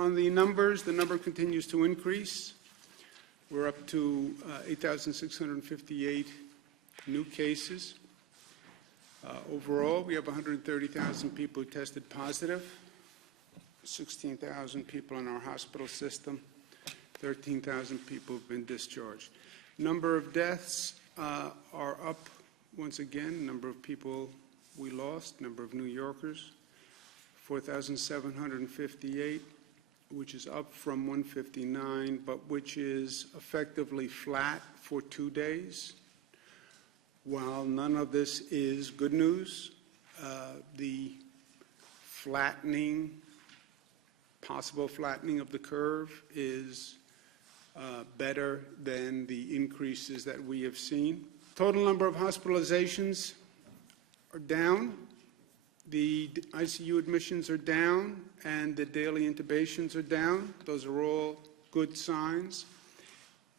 On the numbers, the number continues to increase. We're up to 8,658 new cases. Overall, we have 130,000 people who tested positive, 16,000 people in our hospital system, 13,000 people have been discharged. Number of deaths are up once again. Number of people we lost, number of New Yorkers, 4,758, which is up from 159, but which is effectively flat for 2 days. While none of this is good news, the possible flattening of the curve is better than the increases that we have seen. Total number of hospitalizations are down. The ICU admissions are down, and the daily intubations are down. Those are all good signs,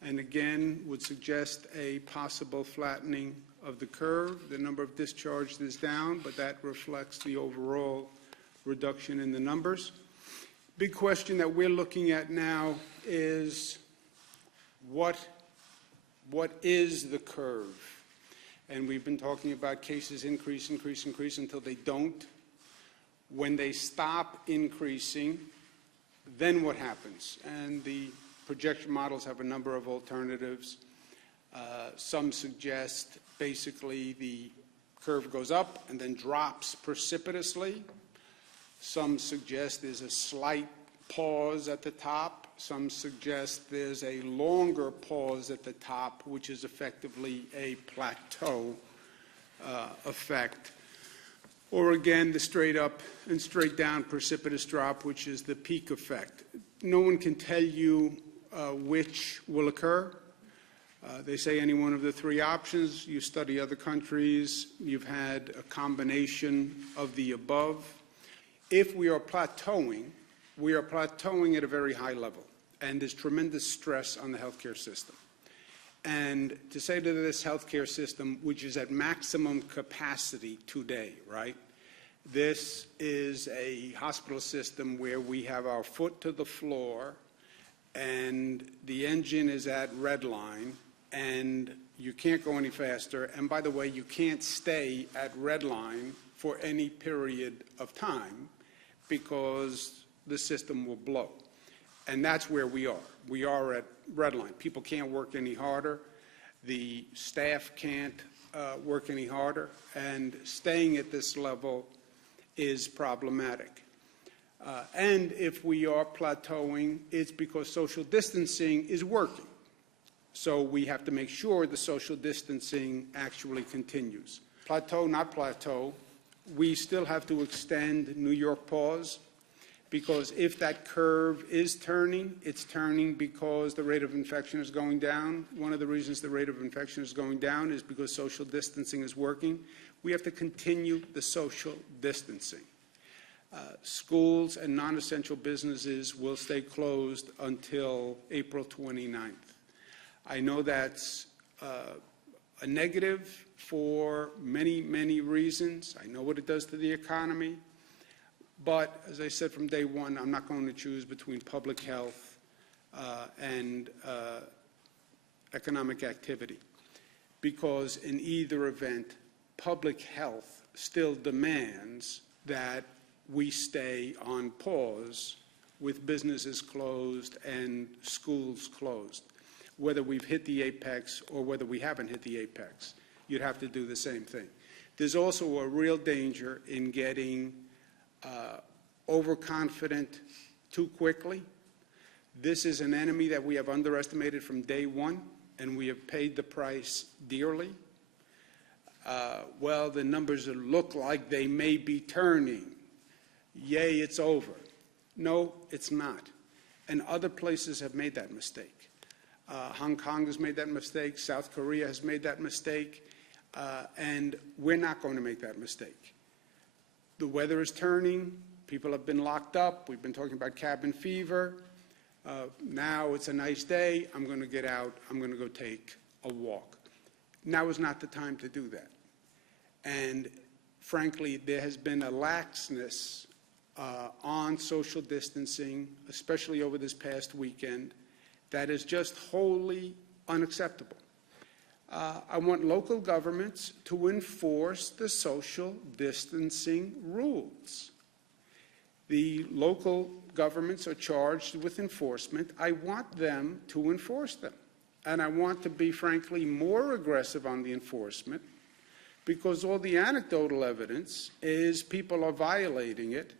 and again would suggest a possible flattening of the curve. The number of discharged is down, but that reflects the overall reduction in the numbers. Big question that we're looking at now is what is the curve? And we've been talking about cases increase until they don't. When they stop increasing, then what happens? And the projection models have a number of alternatives. Some suggest basically the curve goes up and then drops precipitously. Some suggest there's a slight pause at the top. Some suggest there's a longer pause at the top, which is effectively a plateau effect. Or again, the straight up and straight down precipitous drop, which is the peak effect. No one can tell you which will occur. They say any one of the three options. You study other countries, you've had a combination of the above. If we are plateauing at a very high level, and there's tremendous stress on the healthcare system. And to say to this healthcare system, which is at maximum capacity today, right? This is a hospital system where we have our foot to the floor and the engine is at red line and you can't go any faster. And by the way, you can't stay at red line for any period of time because the system will blow. And that's where we are. We are at red line. People can't work any harder. The staff can't work any harder. And staying at this level is problematic. And if we are plateauing, it's because social distancing is working. So we have to make sure the social distancing actually continues. Plateau, not plateau, we still have to extend New York pause. Because if that curve is turning, it's turning because the rate of infection is going down. One of the reasons the rate of infection is going down is because social distancing is working. We have to continue the social distancing. Schools and non-essential businesses will stay closed until April 29th. I know that's a negative for many, many reasons. I know what it does to the economy. But as I said from day one, I'm not going to choose between public health and economic activity, because in either event, public health still demands that we stay on pause with businesses closed and schools closed. Whether we've hit the apex or whether we haven't hit the apex, you'd have to do the same thing. There's also a real danger in getting overconfident too quickly. This is an enemy that we have underestimated from day one, and we have paid the price dearly. Well, the numbers look like they may be turning. Yay, it's over. No, it's not. And other places have made that mistake. Hong Kong has made that mistake. South Korea has made that mistake. And we're not going to make that mistake. The weather is turning. People have been locked up. We've been talking about cabin fever. Now it's a nice day. I'm going to get out. I'm going to go take a walk. Now is not the time to do that. And frankly, there has been a laxness on social distancing, especially over this past weekend, that is just wholly unacceptable. I want local governments to enforce the social distancing rules. The local governments are charged with enforcement. I want them to enforce them. And I want to be, frankly, more aggressive on the enforcement, because all the anecdotal evidence is people are violating it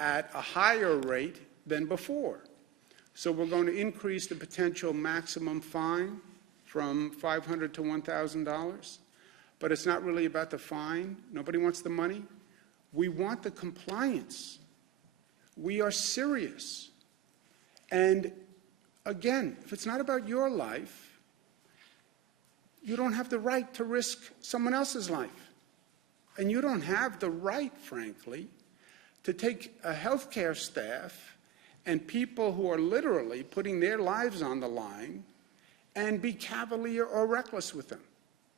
at a higher rate than before. So we're going to increase the potential maximum fine from $500 to $1,000. But it's not really about the fine. Nobody wants the money. We want the compliance. We are serious. And again, if it's not about your life, you don't have the right to risk someone else's life. And you don't have the right, frankly, to take a healthcare staff and people who are literally putting their lives on the line and be cavalier or reckless with them.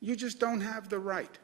You just don't have the right.